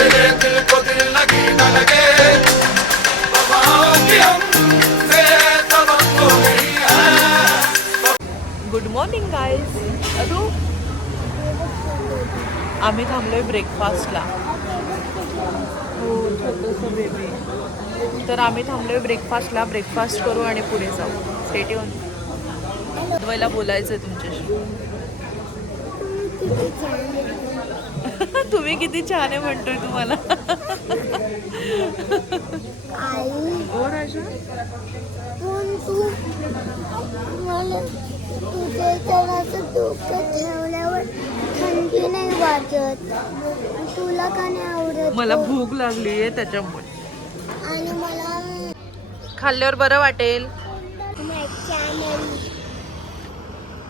तेरे दिल को दिल लगी न लगे, वफाओं की हमसे तवक्को नहीं है। Good morning guys. अरू आम्ही थांबलोय ब्रेकफास्टला. हो छोटंसं बेबी. तर आम्ही थांबलोय ब्रेकफास्टला. ब्रेकफास्ट करू आणि पुढे जाऊ. स्टेट येऊन द्वयला बोलायचं आहे तुमच्याशी. तुम्ही किती छान आहे म्हणतोय तुम्हाला. ओ राजा तुझे जरासं डोकं ठेवल्यावर थंडी नाही वाजत. तुला का नाही आवडत? मला भूक लागली आहे त्याच्यामुळे. आणि मला खाल्ल्यावर बरं वाटेल. चॅनल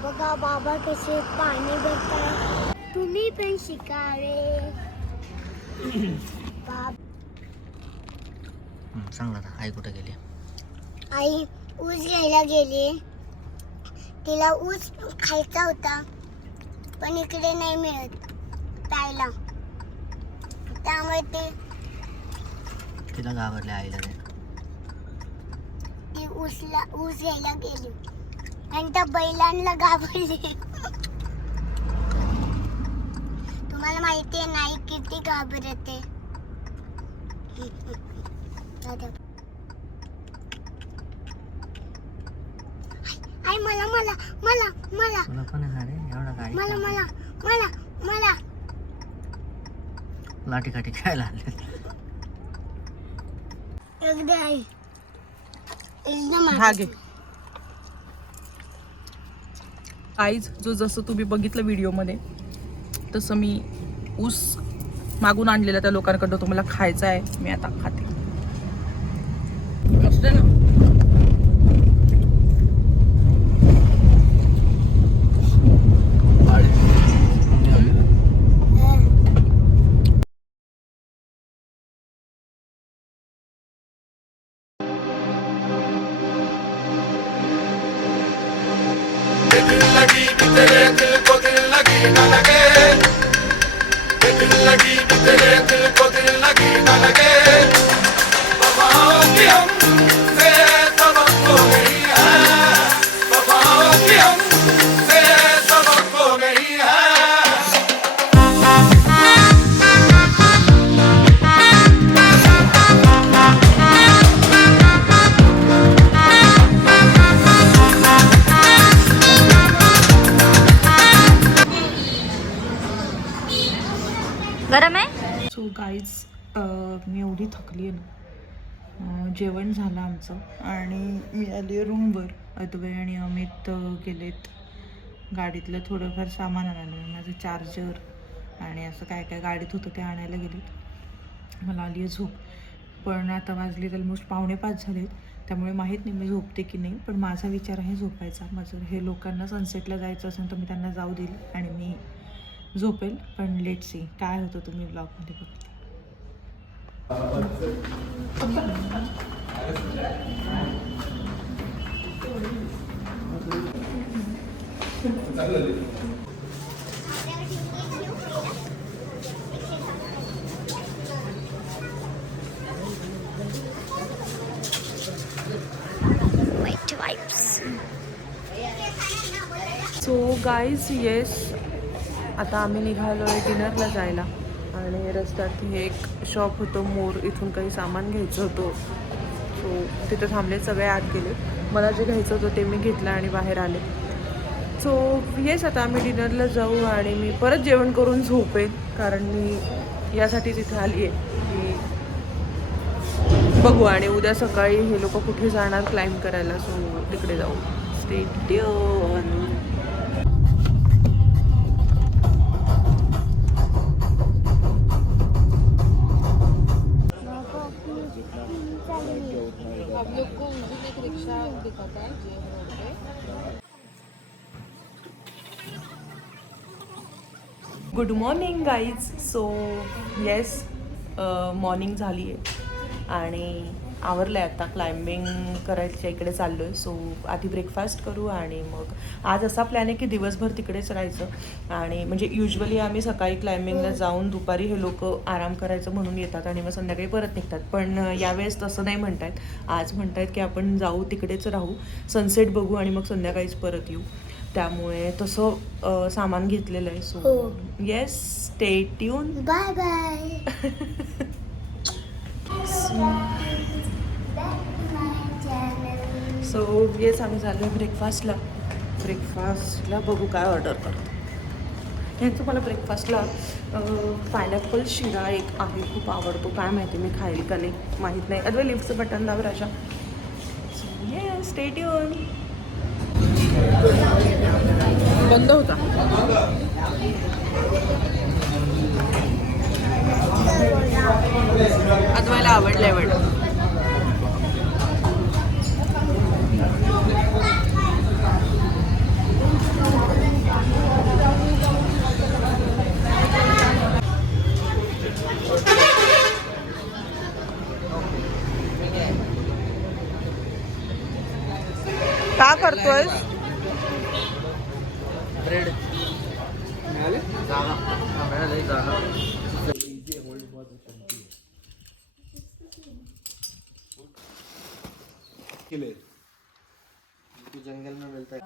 बघा बाबा कसे पाणी भरतात. तुम्ही पण शिकावे. सांग आता आई कुठे गेली? आई ऊस घ्यायला गेली. तिला ऊस खायचा होता पण इकडे नाही मिळत प्यायला, त्यामुळे तिला घाबरले आईला ते. ती ऊस घ्यायला गेली आणि त्या बैलांना घाबरली. तुम्हाला माहिती आहे नाही किती घाबरते. आई मला मला मला मला तुला पण आहे रे एवढा गाडी? मला मला मला मला लाठी काठी खेळायला आले. एकदा आई एकदम हा घे. आईज जो जसं तुम्ही बघितलं व्हिडिओमध्ये तसं मी ऊस मागून आणलेला त्या लोकांकडनं. तो मला खायचा आहे. मी आता खाते. असते ना. दिल लगी भी तेरे दिल को दिल लगी न लगे, दिल लगी भी तेरे दिल को दिल लगी न लगे, वफाओं की हमसे तवक्को नहीं है, वफाओं की हमसे तवक्को नहीं है. गरम आहे. सो गाईज मी एवढी थकली आहे ना. जेवण झालं आमचं आणि मी आली आहे रूमवर. अद्वय आणि अमित गेलेत गाडीतलं थोडंफार सामान आणायला. माझं चार्जर आणि असं काय काय गाडीत होतं ते आणायला गेलेत. मला आली आहे झोप. पण आता वाजले ऑलमोस्ट 4:45 झालेत. त्यामुळे माहीत नाही मी झोपते की नाही. पण माझा विचार आहे झोपायचा. माझं हे लोकांना सनसेटला जायचं असेल तर मी त्यांना जाऊ देईल आणि मी झोपेल. पण लेट सी काय होतं तुम्ही ब्लॉगमध्ये बघता. सो गाईज येस आता आम्ही निघालो आहे डिनरला जायला. आणि रस्त्यात हे एक शॉप होतं मोर. इथून काही सामान घ्यायचं होतं. सो तिथे थांबले. सगळे आत गेले. मला जे घ्यायचं होतं ते मी घेतलं आणि बाहेर आले. सो येस आता आम्ही डिनरला जाऊ आणि मी परत जेवण करून झोपेन. कारण मी यासाठीच इथे आली आहे की बघू. आणि उद्या सकाळी हे लोक कुठे जाणार क्लाइंब करायला. सो तिकडे जाऊ. Stay tune. आप लोग को उस दिन एक रिक्शा दिखाता है जे रोड पे. Good morning guys. So yes morning झाली आहे आणि आवरलं आहे आता, क्लाइम्बिंग करायच्या इकडे चाललो आहे. सो आधी ब्रेकफास्ट करू आणि मग आज असा प्लॅन आहे की दिवसभर तिकडेच राहायचं. आणि म्हणजे युजली आम्ही सकाळी क्लाइम्बिंगला जाऊन दुपारी हे लोक आराम करायचं म्हणून येतात आणि मग संध्याकाळी परत निघतात. पण यावेळेस तसं नाही म्हणतायत. आज म्हणतायत की आपण जाऊ, तिकडेच राहू, सनसेट बघू आणि मग संध्याकाळीच परत येऊ. त्यामुळे तसं सामान घेतलेलं आहे. So yes, stay tuned. Bye bye. So yes, आम्ही चाललो आहे ब्रेकफास्टला बघू काय ऑर्डर करतो. यांचं मला ब्रेकफास्टला पायनॅपल शिरा एक आहे, खूप आवडतो. काय माहिती मी खाईल का नाही माहीत नाही. अथवा लिफ्टचं बटन दाब राजा. सो ये स्टे ट्यून. बंद होता. अद्वैला आवडलंय वाटतं. का करतोय? ब्रेड जागा मिळाली जागा. जंगल में मिलता है.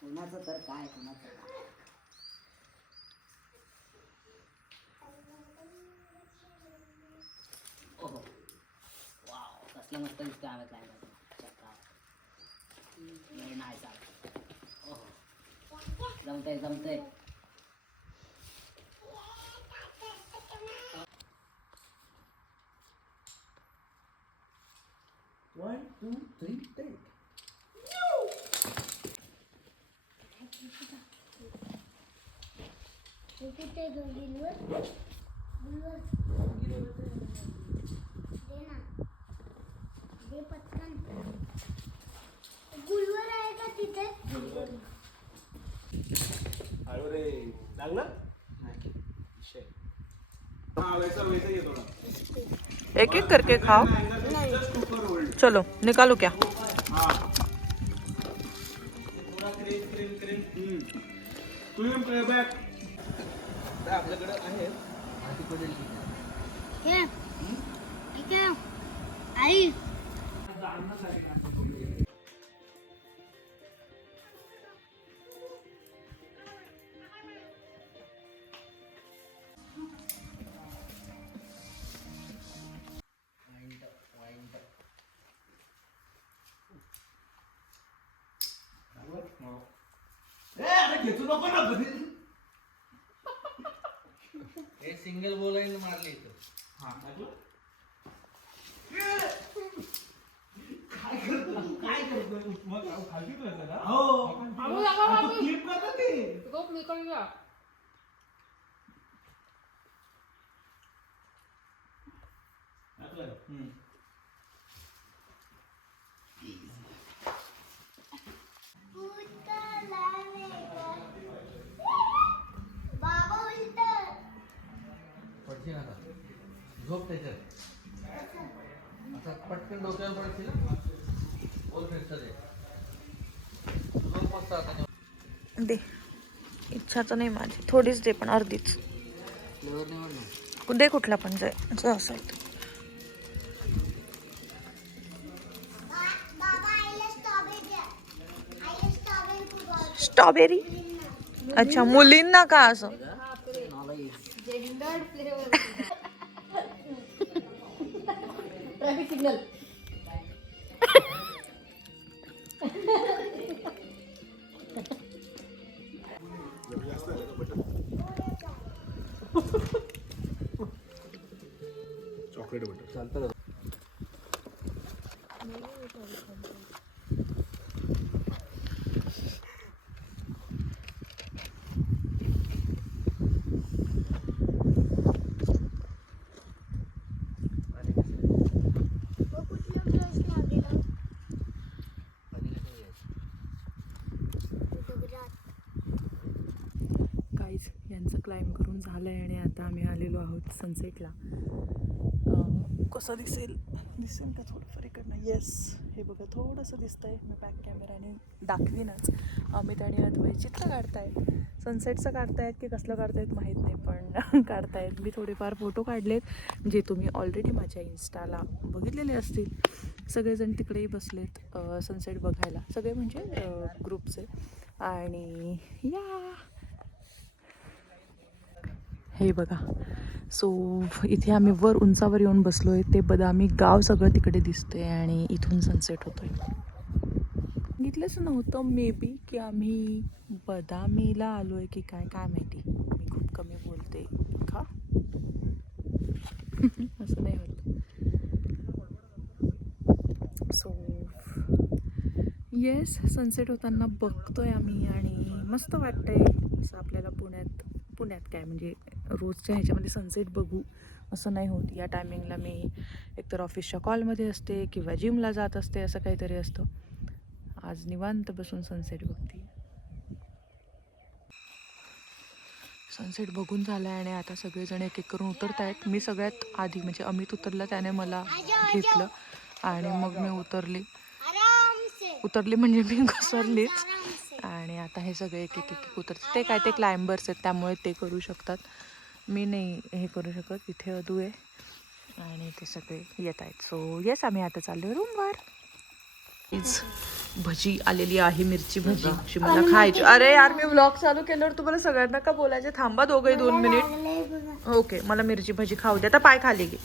कोणाचं तर काय कोणाचं काय. ओहो वाव, कसलं मस्त दिसतोय आम्ही काय नाही चालत. ओहो जमतंय जमतंय. कुठे गिलवर गिलवर दे ना, दे पटकन. गुलवर आहे का तिथे? अरे लागला हाँ वैसा वैसा ही है थोड़ा. एक एक करके खाओ. चलो निकालो क्या. क्रीम बॅग आपल्याकडे आहे. हे ठीक आहे आई. घेतो नको ना कधी. हे सिंगल बोलायला मारली इथं. काय करतोय मग खाली ना. हो क्लिप कर ना ते. खूप निकल गया. बाबा उलट पडशील आता. झोप त्याच्यात. आता पटकन डोक्यावर पडशील ना. बोल फिरतं ते. झोप मस्त आता. दे, इच्छा तर नाही माझी, थोडीच दे पण अर्धीच. फ्लेवर निवड ना. दे कुठला पण जाय जो असेल. बाबा आईला स्ट्रॉबेरी द्या. आईला स्ट्रॉबेरी खूप आवडते. स्ट्रॉबेरी. अच्छा, मुलींना का असं. Gendered flavour. Traffic signal. Chocolate butter चालतं. कुठला ब्रश क्लाइंब करून झालं आहे आणि आता आम्ही आलेलो आहोत सनसेटला. कसं दिसेल का थोडंफार इकडनं? येस, हे बघा थोडंसं दिसतंय. मी बॅक कॅमेऱ्याने दाखवीनच. अमित आणि अद्वैत चित्र काढतायत. सनसेटचं काढतायत की कसलं काढतायत माहीत नाही, पण काढतायत. मी थोडेफार फोटो काढलेत जे तुम्ही ऑलरेडी माझ्या इन्स्टाला बघितलेले असतील. सगळेजण तिकडेही बसलेत सनसेट बघायला, सगळे म्हणजे ग्रुपचे. आणि या हे बघा, सो इथे आम्ही वर उंचावर येऊन बसलो आहे. ते बदामी गाव सगळं तिकडे दिसतंय आणि इथून सनसेट होतोय. सांगितलंच नव्हतं मे बी की आम्ही बदामीला आलो आहे की काय माहिती. मी खूप कमी बोलते का असं नाही होत. सो येस, सनसेट होताना बघतोय आम्ही आणि मस्त वाटतंय. असं आपल्याला पुण्यात काय म्हणजे रोजच्या ह्याच्यामध्ये सनसेट बघू असं नाही होत. या टायमिंगला मी एकतर ऑफिसच्या कॉलमध्ये असते किंवा जिमला जात असते, असं काहीतरी असतं. आज निवांत बसून सनसेट बघते. सनसेट बघून झालं आहे आणि आता सगळेजण एक एक करून उतरत आहेत. मी सगळ्यात आधी म्हणजे अमित उतरला, त्याने मला घेतलं आणि मग मी उतरली म्हणजे मी घसरलीच. आणि आता हे सगळे एक एक उतरतात. ते काय ते क्लाइंबर्स आहेत त्यामुळे ते करू शकतात, मी नाही हे करू शकत. इथे अदू आहे आणि ते सगळे येत आहेत. सो येस, आम्ही आता चाललो रूमवर. भजी आलेली आहे, मिरची भजी अशी मला खायची. अरे यार, मी व्लॉग चालू केल्यावर तुम्हाला सगळ्यांना का बोलायचे? थांबा दोघे 2 मिनिट. ओके, मला मिरची भजी खाऊ दे. आता पाय खाली घे.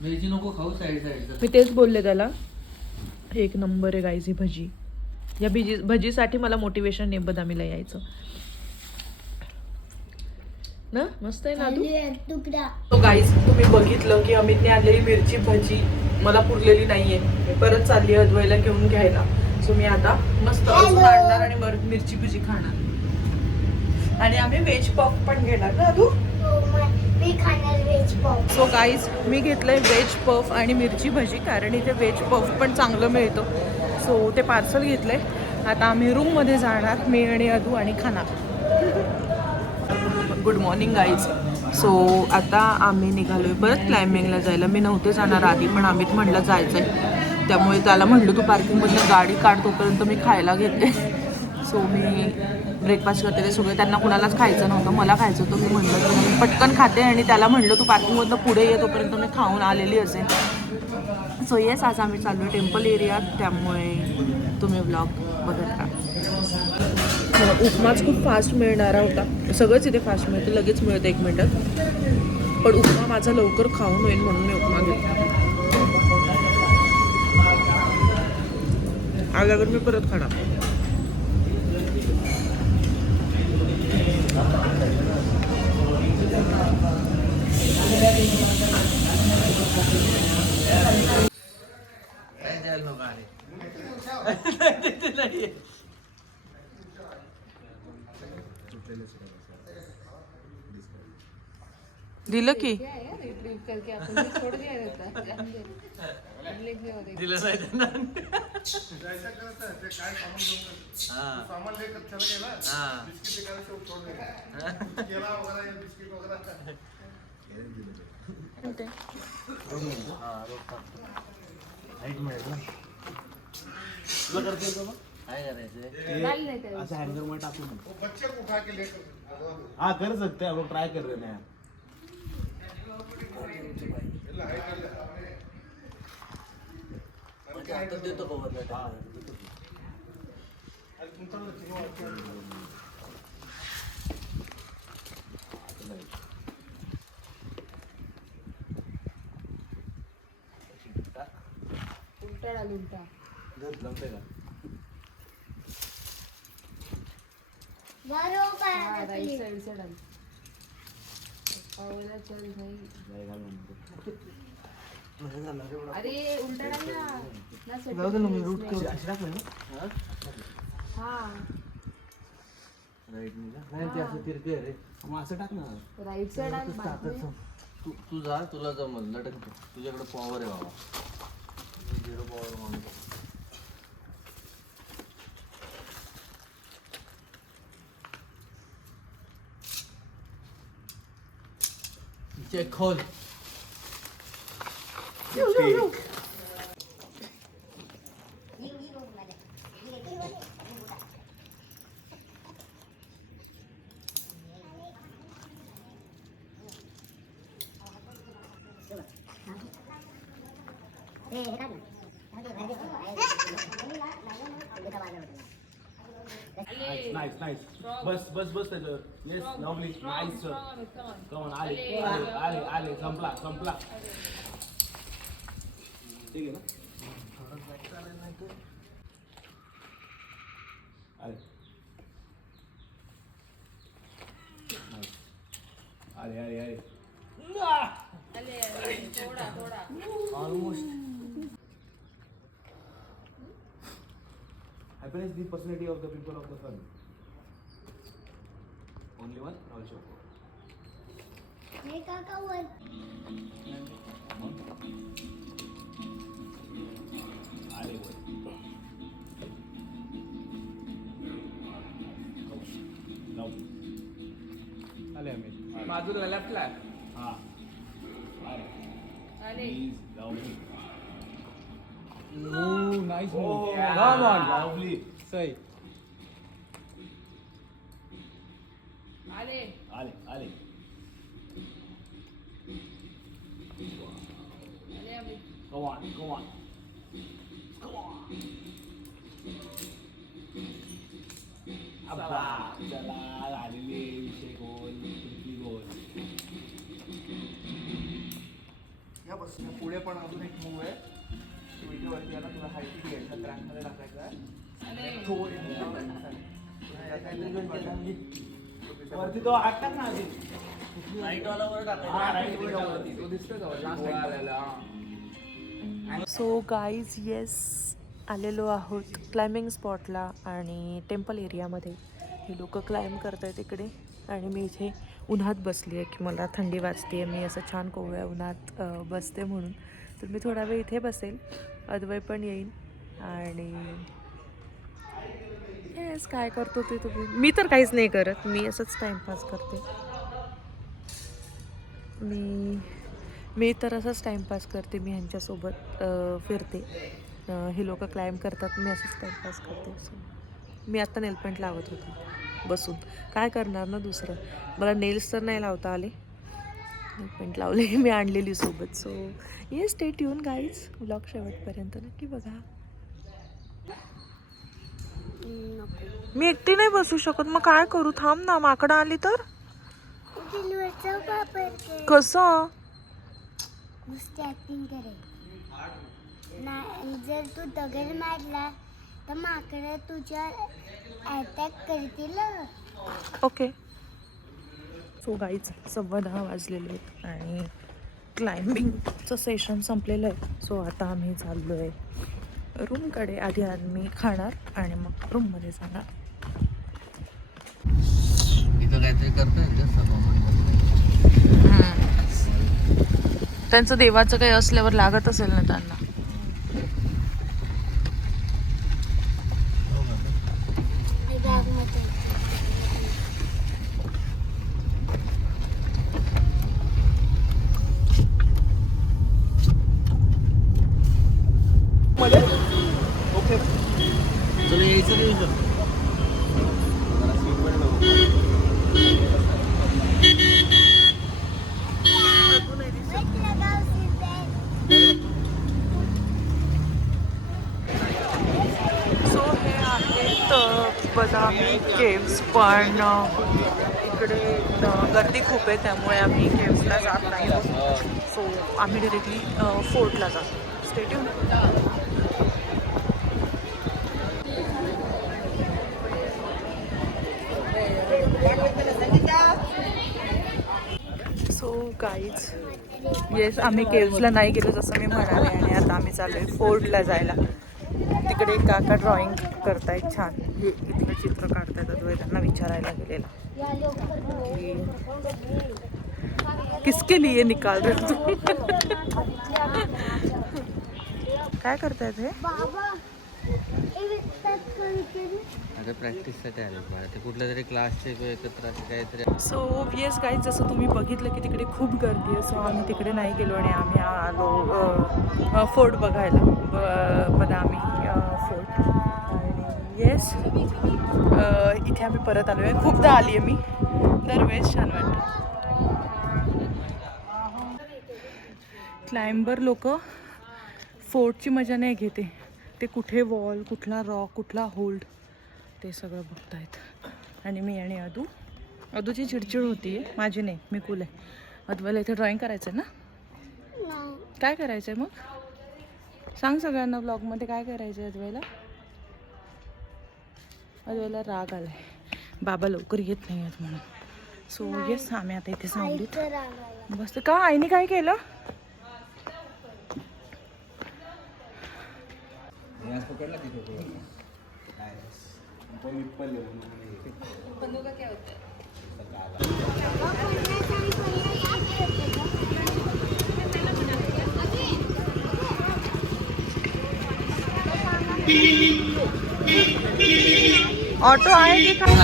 मिरची नको खाऊ, साईड मी तेच बोलले त्याला. एक नंबर आहे गाईज ही भजी. या भजीसाठी मला मोटिवेशन आहे बदामीला यायचं ना. मस्त आहे ना तू. तो गाईज तुम्ही बघितलं की अमितने आणलेली मिरची भजी मला पुरलेली नाहीये. मी परत चालली अद्वैला घेऊन घ्यायला. सो मी आता मस्त अजून आणणार आणि मिरची भजी खाणार. आणि आम्ही व्हेज पफ पण घेणार ना अदू. मी खाणार व्हेज पफ. सो गाईज मी घेतलंय व्हेज पफ आणि मिरची भजी, कारण इथे व्हेज पफ पण चांगलं मिळतं. सो ते पार्सल घेतलंय. आता आम्ही रूममध्ये जाणार, मी आणि अदू, आणि खाणार. Good morning guys. सो आता आम्ही निघालोय परत क्लाइम्बिंगला जायला. मी नव्हते जाणार आधी, पण अमित म्हटलं जायचं आहे, त्यामुळे त्याला म्हटलं तू पार्किंगमधनं गाडी काढ, तोपर्यंत मी खायला घेते. सो मी ब्रेकफास्ट करते. ते सगळे त्यांना कुणालाच खायचं नव्हतं, मला खायचं होतं. मी म्हटलं तर मी पटकन खाते आणि त्याला म्हटलं तू पार्किंगमधनं पुढे ये, तोपर्यंत मी खाऊन आलेली असेल. सो येस, आज आम्ही चाललो आहे टेम्पल एरियात, त्यामुळे तुम्ही व्लॉग बघत राहा. उपमाच खूप फास्ट मिळणारा होता. सगळंच इथे फास्ट मिळतं, लगेच मिळतं 1 मिनिटात. पण उपमा माझा लवकर खाऊन होईल म्हणून मी उपमा घेतला. आल्यावर मी परत खाणार. दिलं की रिट्रीव करके अपन भी छोड़ दिया रहता है. लेके और एक दिलं नाही त्यांना. काय करायचं? डाल नहीं करे. ऐसा हैंगर में टाकून बच्चे को उठा के लेकर हाँ कर सकते हैं, हम लोग ट्राई कर रहे हैं. हातात देतो का वरला? उल्टा डाल, उल्टा. जमते का? बरोबर. हाँ, राइट साइड से डाल. पावला चल भाई. अरे उल्टा डाल ना. ना सेट. हाँ, राईट नाही ते असं तिरके रे. मग असं टाक ना. राइट से डाल. बाद में. तू जा, तुला जमल. लटक तू, तुझ्याकडे पॉवर आहे बाबा. 0 पॉवर मानतो. चेक खोल. Nice nice. बस बस बस त्याच्यावर. Yes lovely. नाईस. कमॉन. आले आले आले आले. संपला संपला. ठीक आहे ना. आले आले आले आले. Almost. Happiness is the personality of the people of the sun. Only one, also. हे काका वर आले वर. आले आम्ही. बाजूला लेफ्टला. हा. आले. Please, lovely. Ooh, nice move. Oh, Come on. lovely. Say. आले आले. Go on, go on. Go on. अब्बा, चला आलेले विषय गोल, किती गोल. या बस पुढे पण अजून एक मूव आहे. व्हिडिओ वरती आला तुला हायटी घ्यायचा ट्रॅक मध्ये टाकायचा आहे. वरती तो आटक ना आधी. राईट वाला वर टाकायचा. हा, right वर टाकायचा. तो दिसतोय का लास्ट आलेला. सो गाईज येस आलेलो आहोत क्लाइम्बिंग स्पॉटला आणि टेम्पल एरियामध्ये. हे लोक क्लाइम्ब करत आहेत इकडे आणि मी इथे उन्हात बसली आहे की मला थंडी वाजते. मी असं छान कोवळ्या उन्हात बसते म्हणून. तर मी थोडा वेळ इथे बसेल. अद्वय पण येईन आणि येस काय करतो ते तुम्ही. मी तर काहीच नाही करत. मी असंच टाईमपास करते. मी तर असंच टाईमपास करते. मी ह्यांच्यासोबत फिरते. हे लोक क्लाइम्ब करतात. मी असंच टाईमपास करते. सो मी आत्ता नेलपेंट लावत होते बसून. काय करणार ना दुसरं. मला नेल्स तर नाही लावता आले. नेलपेंट लावले मी आणलेली सोबत. सो ये स्टे ट्यून गाईज. व्लॉग शेवटपर्यंत नक्की बघा. मी एकटी नाही बसू शकत. मग काय करू. थांब ना. माकडं आली तर दिलवरचा वापर कर. कसं. नुसती ऍक्टिंग करे. नाही जर तू दगड मारला तर माकडं तुझ्यावर अटॅक करतील. ओके. सो गाईज 10:15 वाजलेले आहेत आणि क्लाइम्बिंगचं सेशन संपलेलं आहे. सो आता आम्ही चाललो आहे रूमकडे. आधी आम्ही खाणार आणि मग रूममध्ये जाणार. इथं काहीतरी करताय त्यांचं देवाचं काही असल्यावर लागत असेल ना त्यांना. चला यायचं नाही इथं. सो हे आहेत बदामी केव्स. पण इकडे गर्दी खूप आहे त्यामुळे आम्ही केव्सला जात नाही. सो आम्ही डिरेक्टली फोर्टला जातो. Stay tune. So guys yes आम्ही केव्सला नाही गेलो जसं मी म्हणाले. आणि आता आम्ही चाललो आहे फोर्टला जायला. तिकडे एक काका ड्रॉइंग करतायत छान. हे इथलं चित्र काढतायत. अद्वै त्यांना विचारायला गेलेला किसके लिए निकाल रहे तू. काय करतायत हे. बाबा असतात कधी आता प्रॅक्टिससाठी आले मला ते कुठल्या तरी क्लासचे एकत्र असं काहीतरी. सो येस गाईज, जसं तुम्ही बघितलं की तिकडे खूप गर्दी आहे. सो आम्ही तिकडे नाही गेलो आणि आम्ही आलो फोर्ट बघायला, बदामी फोर्ट. आणि येस, इथे आम्ही परत आलो आहे. खूपदा आली आहे मी, दरवेळेस छान वाटतं. क्लाइंबर लोक फोर्टची मजा नाही घेते, ते कुठे वॉल, कुठला रॉक, कुठला होल्ड, ते सगळं बघतायत. आणि मी आणि अदूची चिडचिड होती आहे, माझी नाही, मी कूल आहे. अद्वैला इथे ड्रॉइंग करायचं आहे ना? काय करायचं आहे मग? सांग सगळ्यांना ब्लॉगमध्ये काय करायचं आहे अद्वैला. अद्वैला राग आला आहे, बाबा लवकर येत नाही आहेत म्हणून. सो येस, आम्ही आता इथे सांगलीत बस. का आईने काय केलं? पकडला तिथे ऑटो आहे की काय?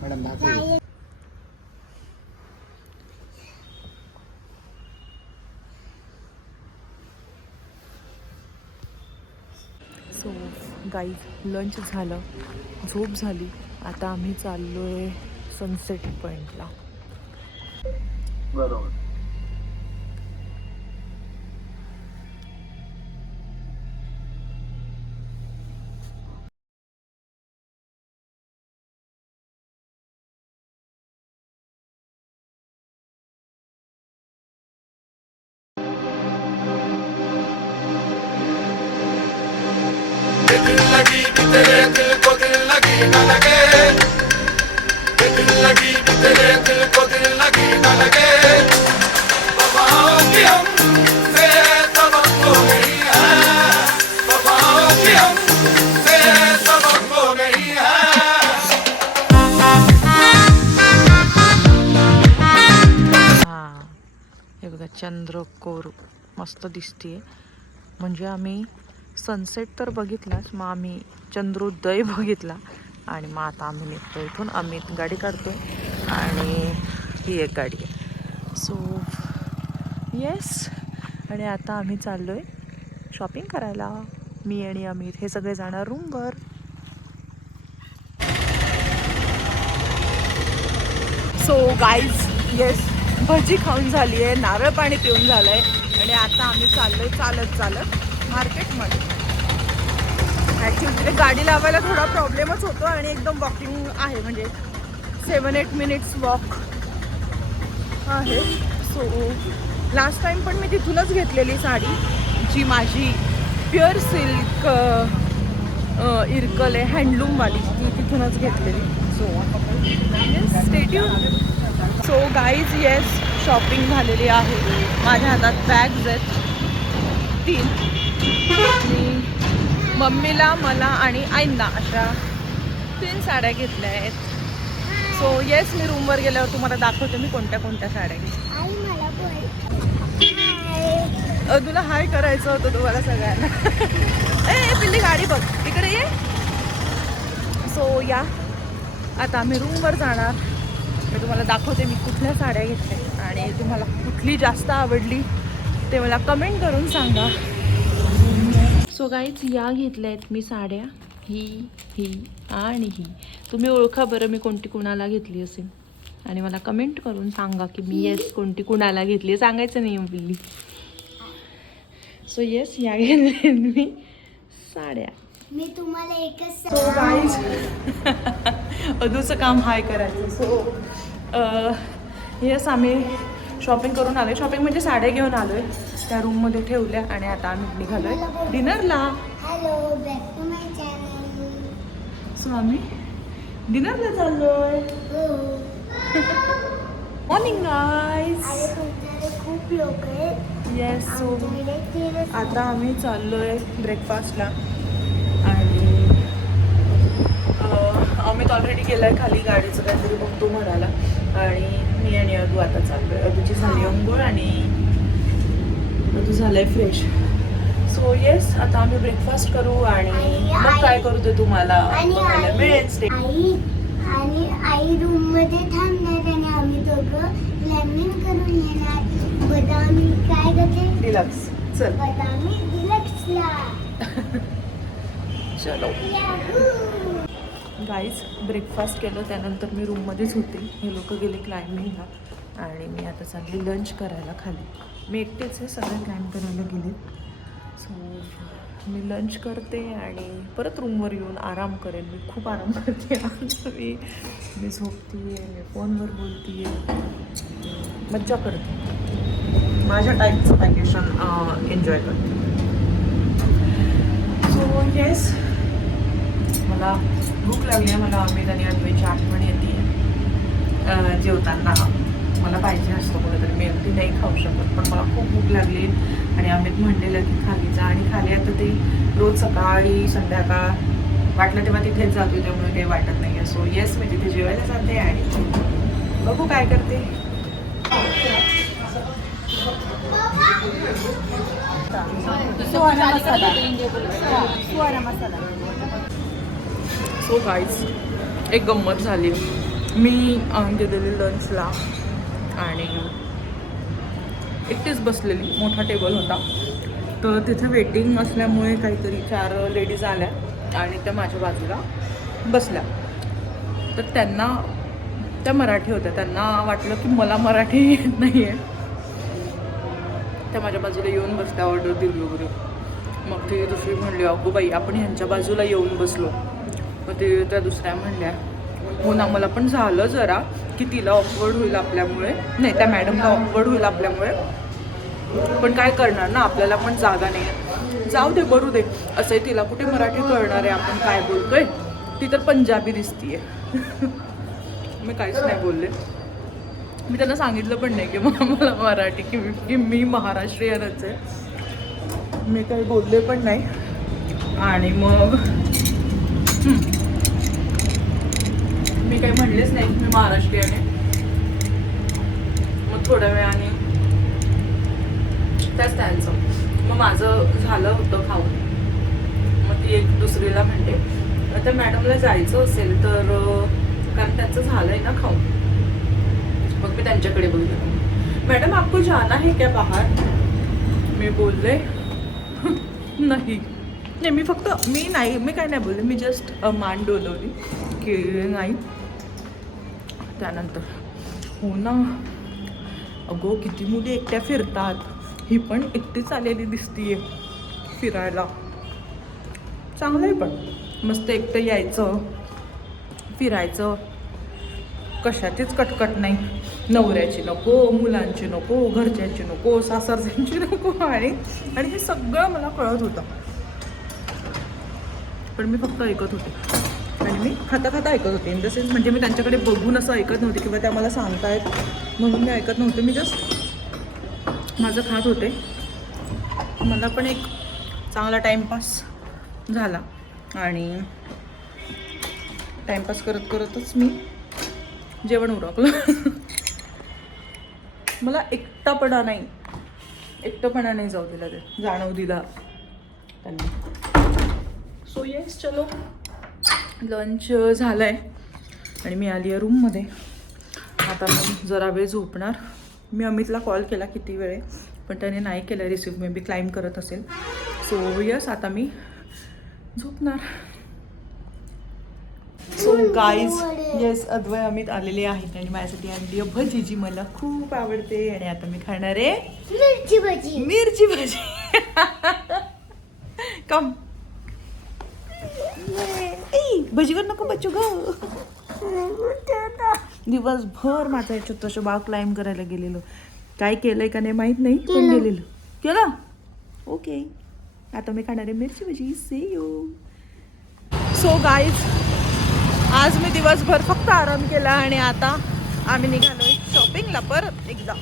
मॅडम भाकरी. सो गाईज, लंच झालं, झोप झाली. आता आम्ही चाललो आहे सनसेट पॉईंटला. बरोबर. दिल लगी भी तेरे दिल को दिल लगी न लगे, दिल लगी भी तेरे दिल को दिल लगी न लगे, वफाओं की हमसे सबक को नहीं है, वफाओं की हमसे सबक को नहीं है. हां, हे बघा चंद्रकोर मस्त दिसते. म्हणजे आम्ही सनसेट तर बघितलाच, मग आम्ही चंद्रोदय बघितला आणि मग आता आम्ही निघतो इथून. आम्ही गाडी काढतो आणि ही एक गाडी आहे. सो येस, आणि आता आम्ही चाललो आहे शॉपिंग करायला. मी आणि अमित हे सगळे जाणार रूमवर. सो गाईज, येस, भजी खाऊन झाली आहे, नारळ पाणी पिऊन झालं आहे आणि आता आम्ही चाललो आहे चालत चालत मार्केटमध्ये. ॲक्च्युली तिथे गाडी लावायला थोडा प्रॉब्लेमच होतो आणि एकदम वॉकिंग आहे, म्हणजे 7-8 मिनिट्स वॉक आहे. सो लास्ट टाईम पण मी तिथूनच घेतलेली साडी, जी माझी प्युअर सिल्क इरकल आहे, हँडलूमवाली, ती तिथूनच घेतलेली. So yes, stay tuned. So guys, yes, shopping झालेली आहे. माझ्या हातात बॅग्स आहेत 3. मी मम्मीला, मला आणि आईंना अशा 3 साड्या घेतल्या आहेत. सो येस, मी रूमवर गेल्यावर तुम्हाला दाखवते मी कोणत्या कोणत्या साड्या घेतल्या. आई मला बोल. तुला हाय करायचं होतं तुम्हाला सगळ्यांना. ए पिल्ली, गाडी बघ, इकडे ये. सो या, आता आम्ही रूमवर जाणार. मी तुम्हाला दाखवते मी कुठल्या साड्या घेतल्या आणि तुम्हाला कुठली जास्त आवडली ते मला कमेंट करून सांगा. सो गाईज, या घेतल्या आहेत मी साड्या, ही आणि ही. तुम्ही ओळखा बरं मी कोणती कुणाला घेतली असेल आणि मला कमेंट करून सांगा की मी येस कोणती कुणाला घेतली. सांगायचं नाही बिल्ली. सो येस, या घेतल्या मी साड्या. मी तुम्हाला एकच सो गाईज, अदूचं काम हाय करायचं. सो येस, आम्ही शॉपिंग करून आलो आहे. शॉपिंग म्हणजे साड्या घेऊन आलो आहे, त्या रूममध्ये ठेवल्या आणि आता आम्ही निघालो आहे डिनरला. Hello, back to my channel. So आम्ही डिनरला चाललोय. Morning guys. अरे तुमच्याकडे खूप लोक आहेत. येस. सो आमच्याकडे तीनच आता आम्ही चाललोय ब्रेकफास्टला आणि अमित ऑलरेडी गेलाय खाली गाडीचं काहीतरी बघतो म्हणाला आणि मी आणि अदू आता चाललोय. अदूची झाली अंघोळ आणि अदू झालाय फ्रेश. सो येस आता आम्ही ब्रेकफास्ट करू आणि मग काय करू ते तुम्हाला बघायला मिळेल. स्टे. आई रूम मध्ये थांबणार आणि आम्ही दोघं प्लॅनिंग करून येणार. बदामी काय करते? डिलक्स. चल बदामी डिलक्सला. चलो याहू. गाईज ब्रेकफास्ट केलं त्यानंतर मी रूममध्येच होते. हे लोक गेले क्लाइम्बिंगला आणि मी आता चालली लंच करायला खाली. मी एकटेच आहे, सगळे क्लाइम्ब करायला गेले. सो मी लंच करते आणि परत रूमवर येऊन आराम करेन. मी खूप आराम करते आज. मी झोपते आहे, मी फोनवर बोलते आहे, मज्जा करते, माझ्या टाईपचं वॅकेशन एन्जॉय करते. सो येस मला भूक लागली आहे. मला अमित आणि अद्वैतची आठवण येते जेवताना. मला पाहिजे असतं कुठेतरी, मी एकटी नाही खाऊ शकत, पण मला खूप भूक लागली आणि अमित म्हणलेलं की खाली जा. आणि खाली आता ते रोज सकाळी संध्याकाळ वाटलं तेव्हा तिथेच जातो, त्यामुळे काही वाटत नाही आहे. सो येस मी तिथे जेवायला जाते आणि बघू काय करते. सो गाईज एक गंमत झाली. मी गेलेली लंचला आणि एकटीच बसलेली. मोठा टेबल होता तर तिथे वेटिंग असल्यामुळे काहीतरी 4 लेडीज आल्या आणि त्या माझ्या बाजूला बसल्या. तर त्या मराठी होत्या. त्यांना वाटलं की मला मराठी येत नाही आहे. त्या माझ्या बाजूला येऊन बसल्या ऑर्डर दिली वगैरे. मग ती दुसरी म्हणली अगो बाई आपण ह्यांच्या बाजूला येऊन बसलो. मग ते त्या दुसऱ्या म्हणल्या हो ना मला पण झालं जरा की तिला ऑकवर्ड होईल आपल्यामुळे, नाही त्या मॅडमला ऑकवर्ड होईल आपल्यामुळे, पण काय करणार ना, आपल्याला पण जागा नाही आहे. जाऊ दे बरू दे. असंही तिला कुठे मराठी कळणार आहे आपण काय बोलतोय. ती तर पंजाबी दिसतीये. मी काहीच नाही बोलले. मी त्यांना सांगितलं पण नाही की मला मराठी की मी महाराष्ट्रीयनच आहे. मी काही बोलले पण नाही. आणि मग मी काही म्हणलेच नाही मी महाराष्ट्रीयन आहे. मग थोड्या वेळाने त्याच त्यांचं मग माझं झालं होतं खाऊन. मग ती एक दुसरीला म्हणते आता मॅडमला जायचं असेल तर कारण त्यांचं झालंय ना खाऊन. मग मी त्यांच्याकडे बोलले मॅडम आपको जाना है क्या बाहर. मी बोलले नाही. मी काय नाही बोलले. मी जस्ट मान डोलवली की नाही. त्यानंतर हो ना अगो किती मुली एकट्या फिरतात. ही पण एकटीच आलेली दिसतीये फिरायला. चांगलं आहे पण मस्त एकटं यायचं फिरायचं. कशाचीच कटकट नाही. नवऱ्याची नको, मुलांची नको, घरच्यांची नको, सासरच्यांची नको. आणि हे सगळं मला कळत होतं पण मी फक्त ऐकत होते. आणि मी खाता ऐकत होते. इन द सेन्स म्हणजे मी त्यांच्याकडे बघून असं ऐकत नव्हते किंवा त्या मला सांगतायत म्हणून मी ऐकत नव्हते. मी जस्ट माझं खात होते. मला पण एक चांगला टाईमपास झाला आणि टाईमपास करतच मी जेवण उरकलं. मला एकटापणा नाही जाऊ दिला, ते जाणवू दिला त्यांनी. सो येस चलो लंच झालं आहे आणि मी आली आहे रूममध्ये. आता मी जरा वेळ झोपणार. मी अमितला कॉल केला किती वेळ पण त्याने नाही केलं रिसिव्ह. मे बी क्लाइंब करत असेल. सो यस आता मी झोपणार. सो गाईज येस अद्वय अमित आलेले आहेत आणि माझ्यासाठी आणली भजी जी मला खूप आवडते. आणि आता मी खाणार आहे मिरची भजी. कम भजीवर नको बच्चू ग. दिवसभर माझा याच्यात तसं बाग क्लाइम्ब करायला गेलेलो. काय केलंय का नाही माहित नाही पण गेलेलो. केलं ओके. आता मी खाणार आहे मिरची भजी. See you. सो गाईज आज मी दिवसभर फक्त आराम केला आणि आता आम्ही निघालोय शॉपिंगला परत एकदा.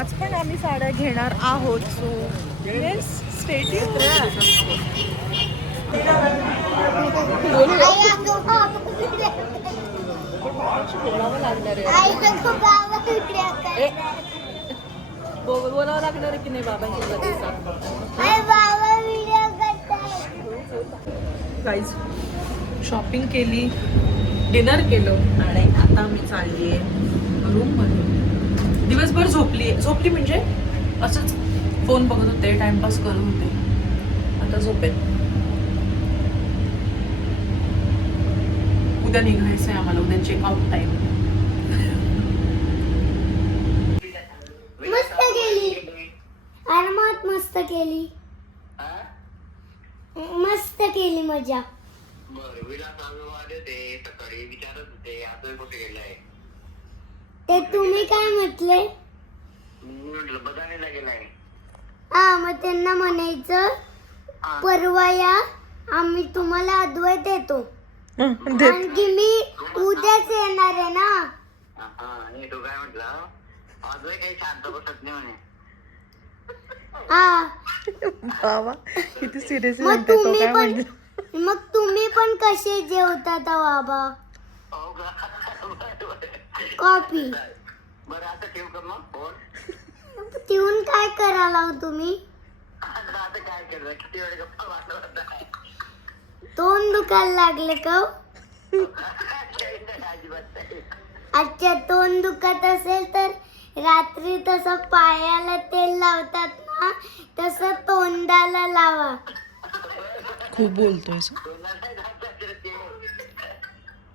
आज पण आम्ही साड्या घेणार आहोत. So yes stay tuned. बोलावं लागणार की नाही बाबांच्या गाईज शॉपिंग केली, डिनर केलं आणि आता मी चालली आहे रूममध्ये. दिवसभर झोपली म्हणजे असंच फोन बघत होते, टाइमपास करत होते. आता झोपेल. उद्या निघायचं आहे आम्हाला. उद्या चेकआउट टाइम. मस्त गेली आरामात, मस्त केली, मस्त केली मजा. ते तुम्ही काय म्हटले? हा, मग त्यांना म्हणायचं परवा या, आम्ही तुम्हाला अद्वैत देतो. आणखी मी उद्याच येणार आहे ना. तू काय म्हटलं? अद्वैत काही शांत बसत नाही म्हणे. हा, बाबा किती सिरियस मग तुम्ही पण कसे जेवतात बाबा? हो का? कॉफी बरं आता ठेव का मग फोन? ठेवून काय करायला तुम्ही? आता काय केलं? किती वेळ गप्पा मारत होता? तोंड दुखायला लागले का? अजिबात नाही. अच्छा, तोंड दुखत असेल तर रात्री तसं पायाला तेल लावतात ना, तसं तोंडाला लावा. खूप बोलतोय. तोंडात नाही लावतात रे ते.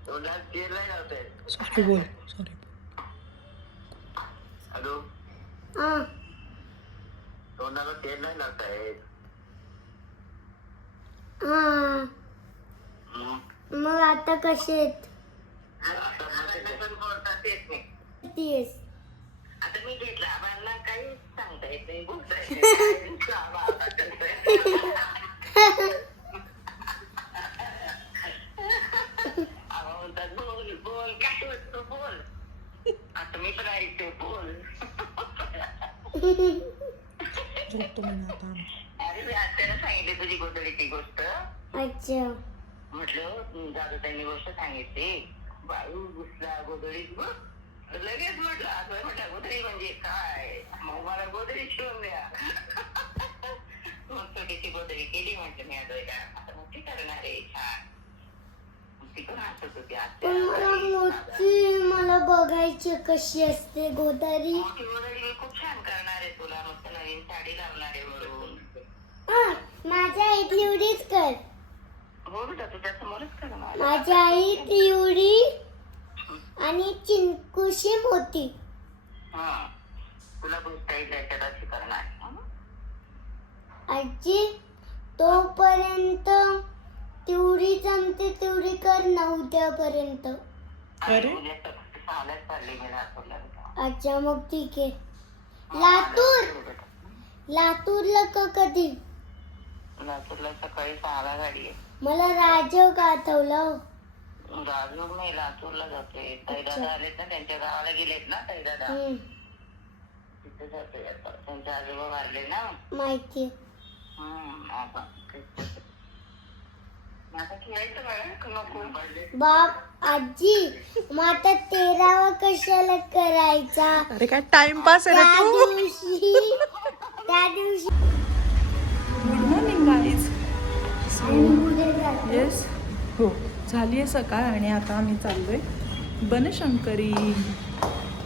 तोंडात तेल नाही लावतायत. सॉरी बोल. सॉरी. हॅलो, हा, तोंडाला तेल नाही लावतायत. हा. मग आता कसे आहेत? तेच. आता मी घेतला मला काही सांगता येत नाही, बोलता येत नाही. बोलतात बोल बोल काय वाटतो बोल. आता मी पण ऐकते बोल. अरे मी आत्याला सांगितली तुझी गोदडीची गोष्ट. अच्छा. म्हटलं दादा त्यांनी गोष्ट सांगितली. बाळू घुसला गोदडीत. लगेच म्हटलं असं म्हटलं गोदडी म्हणजे काय, मग मला गोदडी शिवून द्या. मग छोटीशी गोदडी केली म्हटलं मी आता आता मोठी करणार आहे. छान ती पण हसत होती. पण मला मोठी, मला बघायची कशी असते गोदारी. मोठी गोदडी मी खूप छान करणार आहे तुला. मस्त नवीन साडी लावणार आहे वरून. माझ्या आईतली एवढीच कर. हो बेटा तुझ्या समोरच करणार. माझ्या आईत एवढी आणि चिंकुशी मोठी. हा, तुला गोष्ट आहे त्याच्यात अशी करणार. आजी, तोपर्यंत तेवढी जमते तेवढी कर ना उद्यापर्यंत. अच्छा, मग ठीक आहे. लातूरला का कधी? लातूरला सकाळी 6ला गाडी आहे. मला राजव का आठवलं. राजूर नाही, लातूरला जातोय. ताईदादा आलेत ना, त्यांच्या गावाला गेलेत ना ताईदादा. तिथे जातोय आता. त्यांचे आजोबा वारले ना. माहिती. बाप आजी, मग आता 13वा कशाला करायचा? अरे काय टाइमपास आहे त्या रे दिवशी. Good morning guys. येस, हो झाली आहे सकाळ आणि आता आम्ही चाललोय बनशंकरी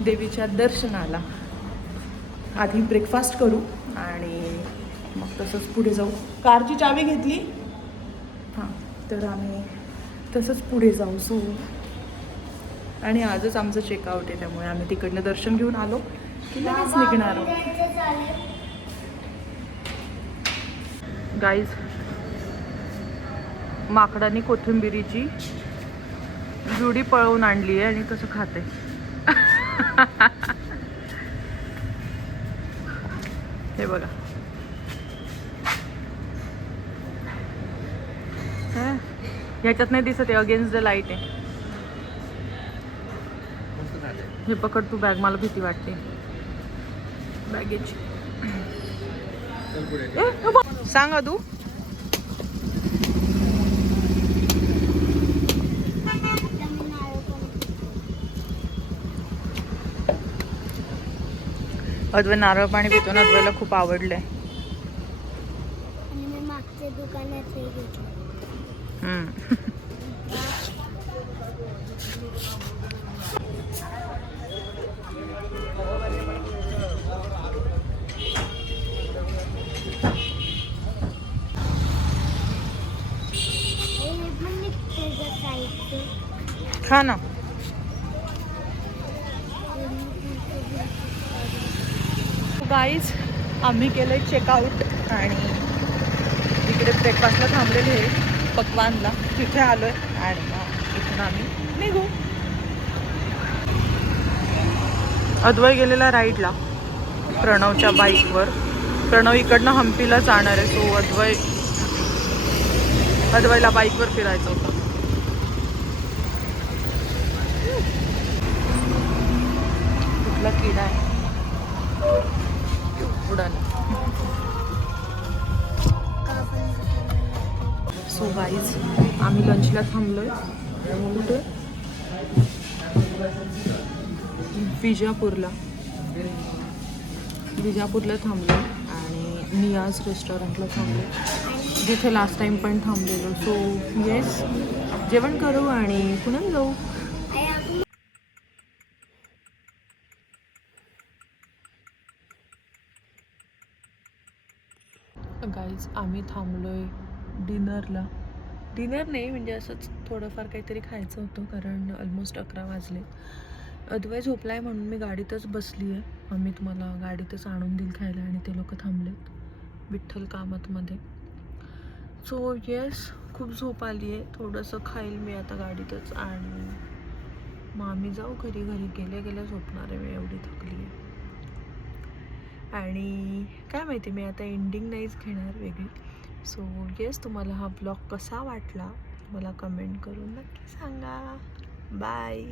देवीच्या दर्शनाला. आधी ब्रेकफास्ट करू आणि मग तसंच पुढे जाऊ. कारची चावी घेतली. हां, तर आम्ही तसंच पुढे जाऊ. सो आणि आजच आमचं चेकआउट आहे, त्यामुळे आम्ही तिकडनं दर्शन घेऊन आलो की लगेच निघणार आहोत. गाईज, माकडाने कोथिंबिरीची जुडी पळवून आणली आहे आणि कसं खाते. हे बघा. ह्याच्यात नाही दिसत आहे, अगेन्स्ट द लाईट आहे. मस्त झालंय. हे पकड तू बॅग, मला भीती वाटते बॅगेची. चल पुढे. सांग अदू. अद्वै नारळ पाणी पितो ना, अद्वैला खूप आवडलंय. आणि मी मागच्या दुकानात हे घेतलं. हे पण निघते गं साईडचं. खा ना. गाईज आम्ही केलंय चेकआउट आणि इकडे ब्रेकफास्टला थांबलेले आहे पकवानला, तिथे आलोय आणि इथून आम्ही निघू. अद्वै गेलेला राईडला प्रणवच्या बाईकवर. प्रणव इकडनं हम्पीला जाणार आहे, सो अद्वैला बाईकवर फिरायचं होतं. कुठला किडा आहे उडाला. सो गाईज आम्ही लंचला थांबलोय कुठे, विजापूरला थांबलो आणि नियाज रेस्टॉरंटला थांबलो, जिथे लास्ट टाइम पण थांबलेलो. सो येस, जेवण करू आणि पुन्हा जाऊ. गाईज आम्ही थांबलोय डिनरला. डिनर नाही म्हणजे असंच थोडंफार काहीतरी खायचं होतं, कारण ऑलमोस्ट 11 वाजले. अद्वै झोपलाय म्हणून मी गाडीतच बसली आहे. अमित मला गाडीतच आणून देईल खायला आणि ते लोक थांबलेत विठ्ठल कामतमध्ये. सो येस, खूप झोप आली आहे. थोडंसं खाईल मी आता गाडीतच आणि मग आम्ही जाऊ घरी. गेल्या झोपणार आहे मी, एवढी थकली आहे. आणि काय माहिती, मी आता एंडिंग नाहीच घेणार वेगळी. सो येस, तुम्हाला हा ब्लॉग कसा वाटला मला कमेंट करून नक्की सांगा. बाय.